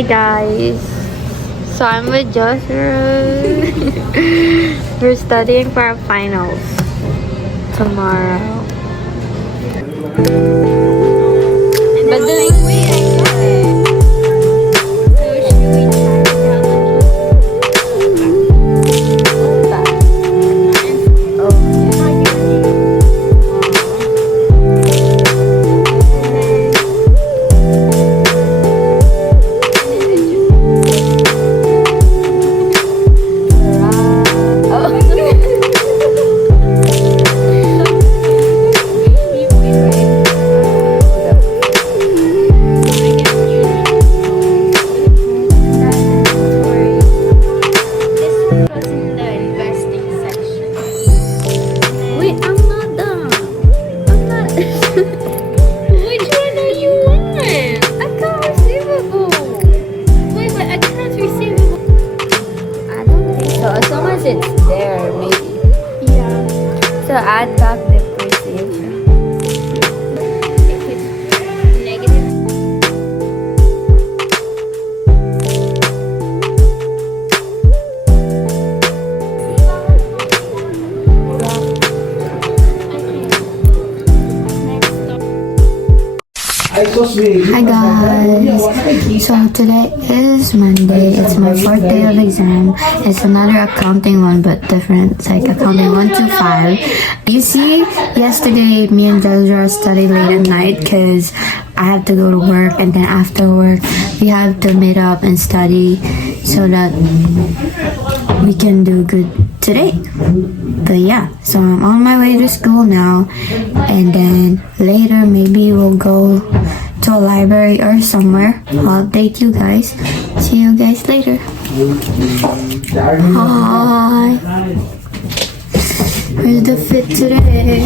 Hi guys. So I'm with Joshua. We're studying for our finals tomorrow. But doing it's there, maybe. Yeah. So add back depreciation. If it's negative. Hi guys, so today is Monday. It's my fourth day of exam. It's another accounting one but different. It's like accounting 1 to 5. You see, yesterday me and Desra studied late at night because I have to go to work, and then after work we have to meet up and study so that we can do good today. But yeah, so I'm on my way to school now, and then later maybe we'll go to a library or somewhere. I'll update you guys. See you guys later. Hi. Where's the fit today?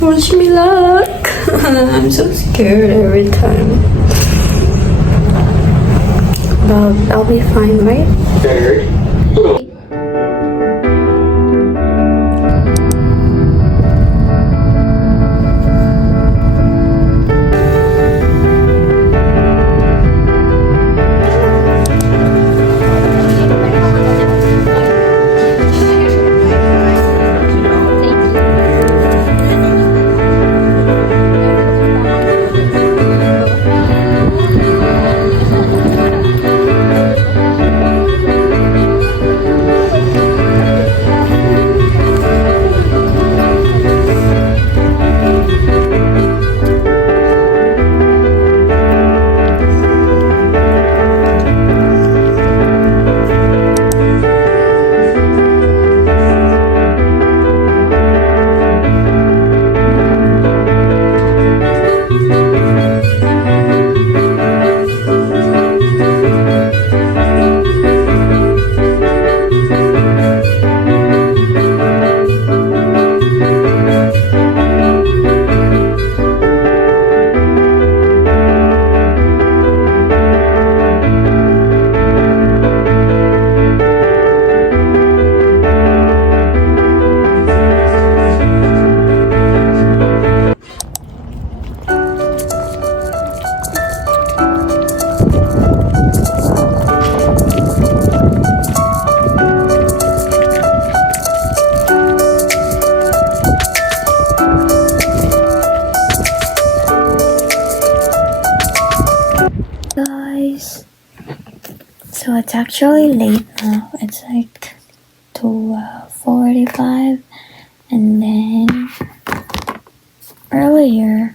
Wish me luck. I'm so scared every time. But I'll be fine, right? Third. Guys, so it's actually late now. It's like 12:45, and then earlier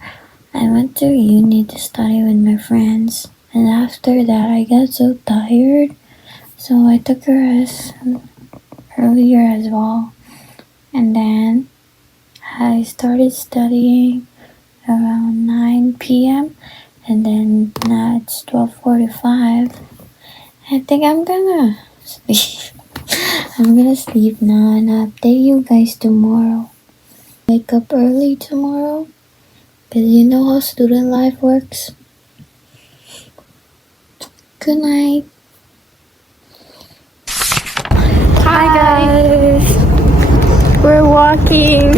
I went to uni to study with my friends, and after that I got so tired, so I took a rest earlier as well, and then I started studying around 9 p.m. and then now it's 12:45. I think I'm gonna sleep. I'm gonna sleep now and I'll update you guys tomorrow. Wake up early tomorrow Because you know how student life works. Good night. Hi guys. We're walking.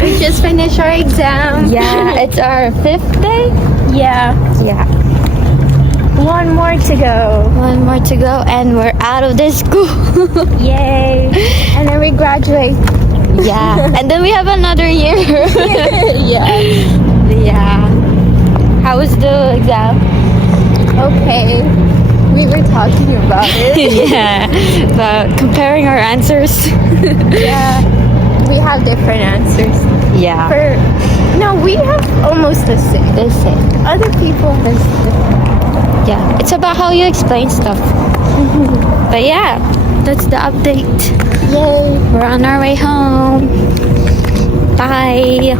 We just finished our exam. Yeah, it's our 5th day. Yeah. Yeah. One more to go. One more to go and we're out of this school. Yay. And then we graduate. Yeah. And then we have another year. Yeah. Yeah. How was the exam? Okay. We were talking about it. Yeah. About comparing our answers. Yeah. We have different answers. Yeah. No, we have almost the same. The same. Other people has different. Yeah. It's about how you explain stuff. But yeah, that's the update. Yay. We're on our way home. Bye.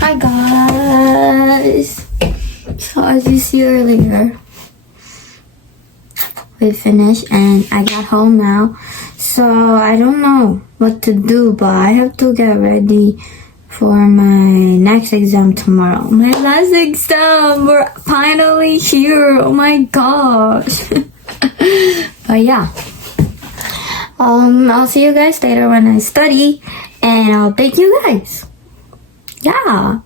Hi guys. So as you see earlier, we finished and I got home now. So I don't know what to do, but I have to get ready for my next exam tomorrow. My last exam. We're finally here. Oh my gosh. But yeah. I'll see you guys later when I study and I'll update you guys. Yeah.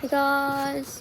Hi guys.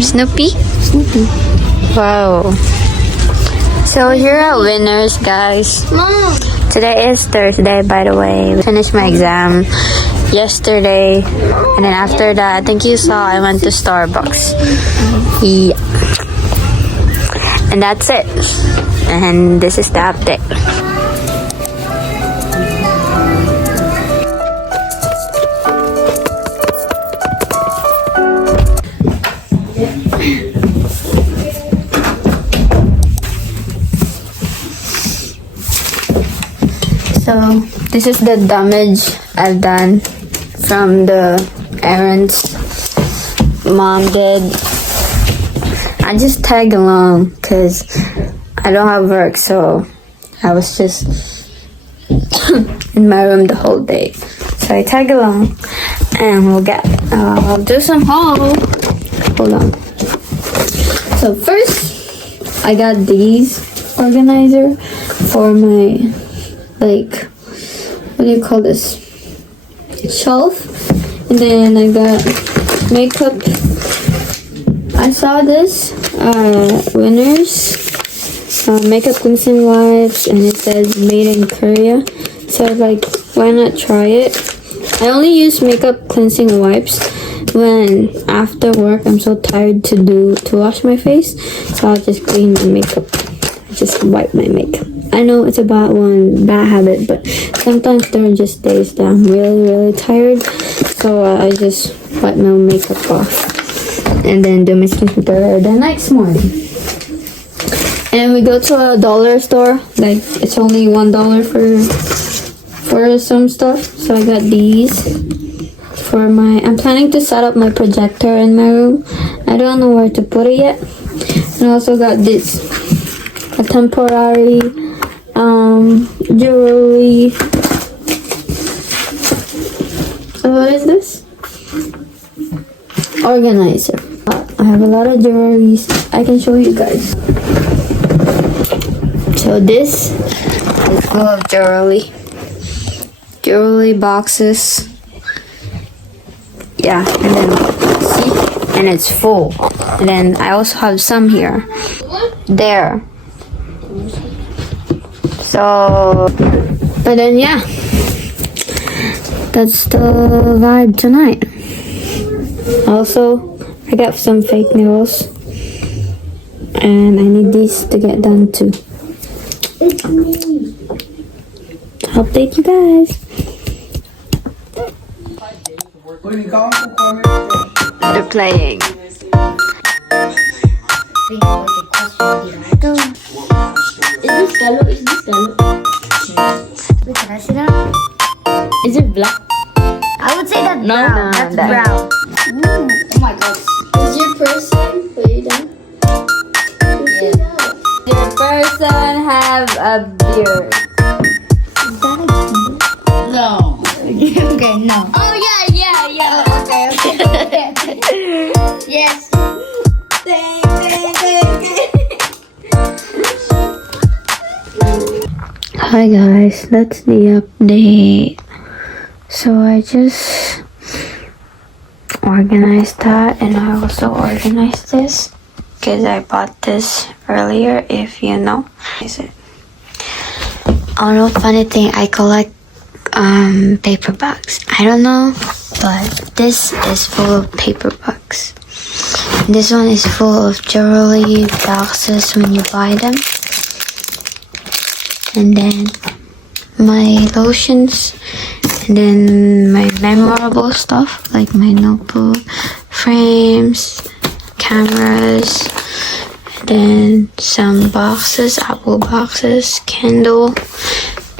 Snoopy? Snoopy. Wow. So here are winners, guys. Mom. Today is Thursday, by the way. I finished my exam yesterday. And then after that, I think you saw I went to Starbucks. Yeah. And that's it. And this is the update. So this is the damage I've done from the errands Mom did. I just tagged along because I don't have work, so I was just in my room the whole day. So I tag along and I'll do some haul. Hold on. So first I got these organizer for my, like, what do you call this? shelf. And then I got makeup. I saw this Winners makeup cleansing wipes, and it says made in Korea. So like, why not try it? I only use makeup cleansing wipes when after work I'm so tired to wash my face, so I'll just clean my makeup. Just wipe my makeup. I know it's about one bad habit, but sometimes there are just days that I'm really tired, so I just wipe my makeup off and then do my skincare the next morning. And we go to a dollar store, like it's only $1 for some stuff. So I got these for my, I'm planning to set up my projector in my room. I don't know where to put it yet. And I also got this, a temporary jewelry. So what is this? Organizer. I have a lot of jewelries. I can show you guys. So this is full of jewelry boxes. Yeah, and then see, and it's full. And then I also have some here, there. So, but then yeah, that's the vibe tonight. Also, I got some fake nails, and I need these to get done too. Update you guys. They're playing. Is this color? Is this color? Wait, can I see that? Is it black? I would say that's No, brown. That's that- brown. Ooh, oh my god. Is your person? Way down. Your person have a beard. Is that a key? No. Okay, no. Oh yeah. Okay. Yes. Hi guys, that's the update. So I just organized that, and I also organized this because I bought this earlier, if you know. Is it? Oh no, funny thing, I collect paper bags. I don't know, but this is full of paper bags. This one is full of jewelry boxes when you buy them. And then my lotions, and then my memorable stuff like my notebook, frames, cameras, and then some boxes, apple boxes, candle,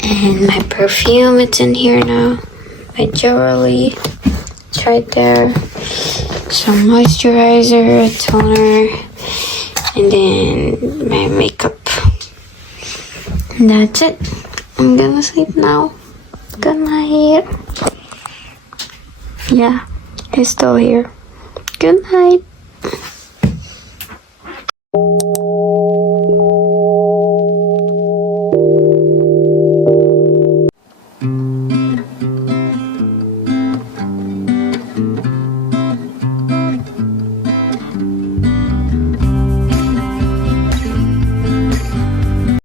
and my perfume. It's in here now. My jewelry, it's right there. Some moisturizer, toner, and then my makeup. And that's it. I'm gonna sleep now. Good night. Yeah, he's still here. Good night.